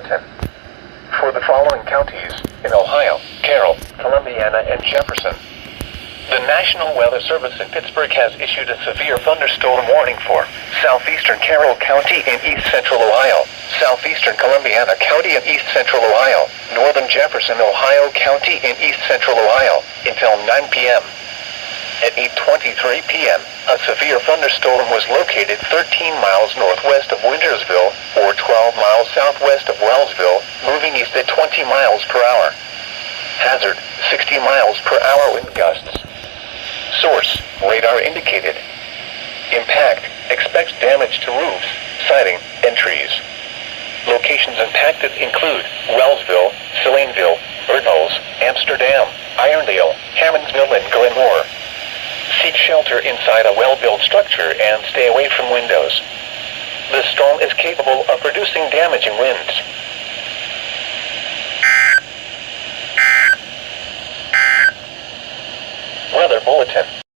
Bulletin. For the following counties in Ohio: Carroll, Columbiana, and Jefferson. The National Weather Service in Pittsburgh has issued a severe thunderstorm warning for southeastern Carroll County and east central Ohio, southeastern Columbiana County and east central Ohio, northern Jefferson, Ohio County and east central Ohio until 9 p.m. At 8:23 p.m., a severe thunderstorm was located 13 miles northwest of Wintersville or 12 miles southwest of Wellsville, moving east at 20 miles per hour. Hazard, 60 miles per hour wind gusts. Source, radar indicated. Impact, expects damage to roofs, siding, and trees. Locations impacted include Wellsville, Salineville, Bernals, Amsterdam, Irondale, Hammondsville, and Glenmore. Seek shelter inside a well-built structure and stay away from windows. The storm is capable of producing damaging winds. Weather Bulletin.